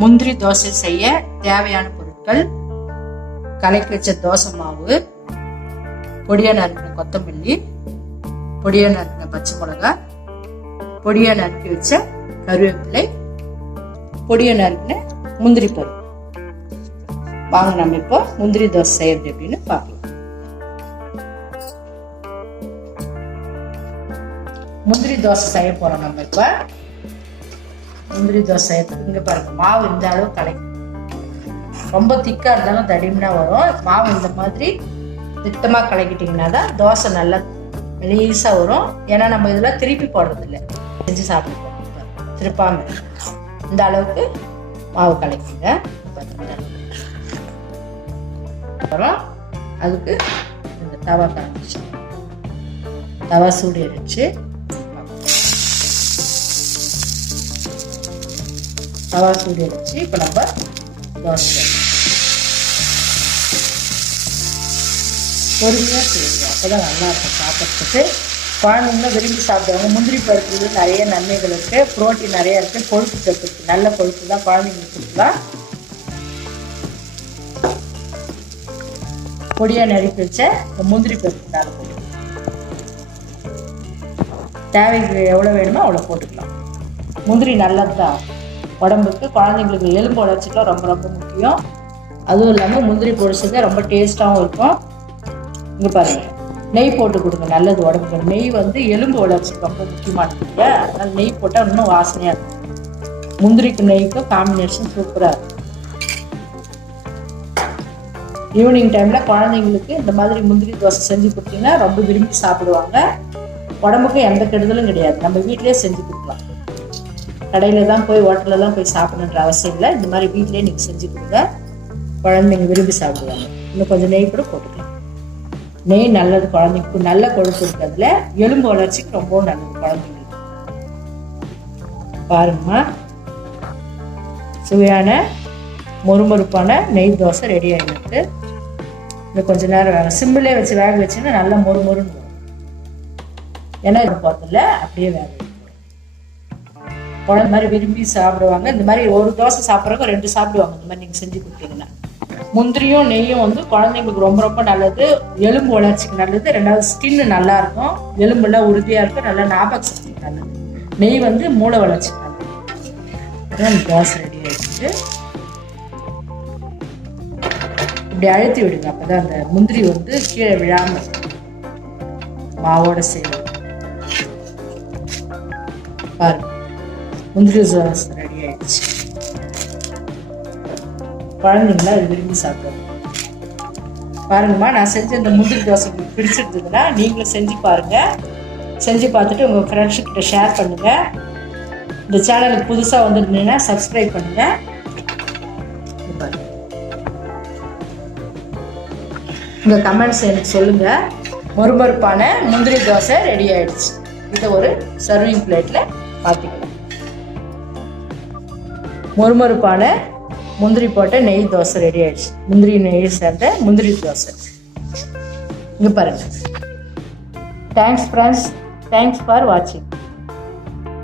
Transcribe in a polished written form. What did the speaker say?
முந்திரி தோசை செய்ய தேவையான பொருட்கள்: கலக்கி வச்ச தோசை மாவு, பொடியா நறுக்கின கொத்தமல்லி, பொடியா நறுக்கின பச்சை மிளகாய், பொடியா நறுக்கி வச்ச கருவேப்பிலை, பொடியா நறுக்கின முந்திரி பருப்பு. வாங்க நம்ம இப்போ முந்திரி தோசை செய்யறது எப்படின்னு பார்க்கலாம். முந்திரி தோசை செய்ய போறோம். நம்ம இப்ப முந்திரி தோசை இங்க பாருங்க, மாவு இந்த அளவு கலக்கி, ரொம்ப திக்கா இருந்தாலும் தடிமனா வரும். மாவு இந்த மாதிரி திட்டமா கலக்கிட்டீங்கன்னா தான் தோசை நல்லா மெலிசா வரும். ஏன்னா நம்ம இதெல்லாம் திருப்பி போடுறது இல்லை, செஞ்சு சாப்பிடுவோம். திருப்பாம இந்த அளவுக்கு மாவு கலக்கிங்க. அப்புறம் அதுக்கு இந்த தவா காமிச்சு, தவா சூடு எரிச்சு, தவா சூடு எரிச்சு இப்போ நம்ம தோசை பொறுமையாக செய்யுங்க. அப்போதான் நல்லா இருக்கும் சாப்பிட்றதுக்கு. குழந்தைங்களும் விரும்பி சாப்பிடுவாங்க. முந்திரி பருப்புல நிறைய நன்மைகள் இருக்கு, புரோட்டீன் நிறைய இருக்கு, கொழுப்பு சத்து இருக்கு. நல்ல கொழுப்பு தான் குழந்தைங்களுக்கு கொடுக்கலாம். பொடியா நறுக்கி வச்ச முந்திரி பருப்பு மேலே போட்டு, தேவைக்கு எவ்வளோ வேணுமோ அவ்வளோ போட்டுக்கலாம். முந்திரி நல்லது தான் உடம்புக்கு. குழந்தைங்களுக்கு எலும்பு வளர்ச்சிக்கெல்லாம் ரொம்ப ரொம்ப முக்கியம். அதுவும் இல்லாமல் முந்திரி பொடிச்சது ரொம்ப டேஸ்டாகவும் இருக்கும். இங்கே பாருங்க, நெய் போட்டு கொடுங்க, நல்லது உடம்புக்கு. நெய் வந்து எலும்பு வளர்ச்சிக்கு ரொம்ப முக்கியமானது இல்லையா? அதனால நெய் போட்டால் இன்னும் வாசனையாக இருக்கும். முந்திரிக்கு நெய்க்கும் காம்பினேஷன் சூப்பராக இருக்கும். ஈவினிங் டைம்ல குழந்தைங்களுக்கு இந்த மாதிரி முந்திரி தோசை செஞ்சு கொடுத்தீங்கன்னா ரொம்ப விரும்பி சாப்பிடுவாங்க. உடம்புக்கு எந்த கெடுதலும் கிடையாது. நம்ம வீட்டிலேயே செஞ்சு கொடுக்கலாம். கடையில தான் போய் ஹோட்டல்ல தான் போய் சாப்பிடணுன்ற அவசியம் இல்லை. இந்த மாதிரி வீட்டிலேயே நீங்க செஞ்சு கொடுங்க, குழந்தைங்க விரும்பி சாப்பிடுவாங்க. இன்னும் கொஞ்சம் நெய் கூட போட்டுக்கலாம். நெய் நல்லது, குழந்தைங்களுக்கு நல்ல கொழுப்பு இருக்கு. அதுல எலும்பு வளர்ச்சிக்கு ரொம்பவும் நல்லது குழந்தைங்களுக்கு. பாருங்கம்மா, சுவையான மொறுமொறுப்பான நெய் தோசை ரெடி ஆகிருக்கு. இன்னும் கொஞ்ச நேரம் வேக, சிம்மிலே வச்சு வேக வச்சுன்னா நல்லா மொறுமொறுன்னு வரும். ஏன்னா இது போதில்ல, அப்படியே வேக வைக்கணும். குழந்தை மாதிரி விரும்பி சாப்பிடுவாங்க. இந்த மாதிரி ஒரு தோசை சாப்பிட்றவங்க 2 சாப்பிடுவாங்க. இந்த மாதிரி நீங்கள் செஞ்சு கொடுத்தீங்கன்னா. முந்திரியும் நெய்யும் வந்து குழந்தைங்களுக்கு ரொம்ப ரொம்ப நல்லது. எலும்பு வளர்ச்சிக்கு நல்லது. 2வது ஸ்கின் நல்லா இருக்கும், எலும்புலாம் உறுதியாக இருக்கும். நல்லா ஞாபக சக்திக்கு நல்லது. நெய் வந்து மூளை வளர்ச்சிக்கு நல்லது. தோசை ரெடி ஆகிடுச்சு. இப்படி அழுத்தி விடுங்க, அப்பதான் அந்த முந்திரி வந்து கீழே விழாம மாவோட சேர்ந்து. பாருங்க, முந்திரி தோசை ரெடி ஆயிடுச்சு. குழந்தைங்களா இது விரும்பி சாப்பிடுவாங்க. பாருங்கம்மா, நான் செஞ்ச இந்த முந்திரி தோசை பிடிச்சிருந்ததுன்னா நீங்களும் செஞ்சு பாருங்க. செஞ்சு பார்த்துட்டு உங்க ஃப்ரெண்ட்ஸ் கிட்ட ஷேர் பண்ணுங்க. இந்த சேனலுக்கு புதுசா வந்துருந்தீங்கன்னா சப்ஸ்கிரைப் பண்ணுங்க. உங்க கமெண்ட்ஸ் எனக்கு சொல்லுங்க. மொறுமொறுப்பான முந்திரி தோசை ரெடி ஆயிடுச்சு. இதை ஒரு சர்விங் பிளேட்ல மாத்திக்கலாம். மொறுமொறுப்பான முந்திரி போட்ட நெய் தோசை ரெடி ஆயிடுச்சு. முந்திரி நெய் சேர்ந்த முந்திரி தோசை. இங்க பாருங்க. தேங்க்ஸ் ஃப்ரெண்ட்ஸ், தேங்க்ஸ் ஃபார் வாட்சிங்.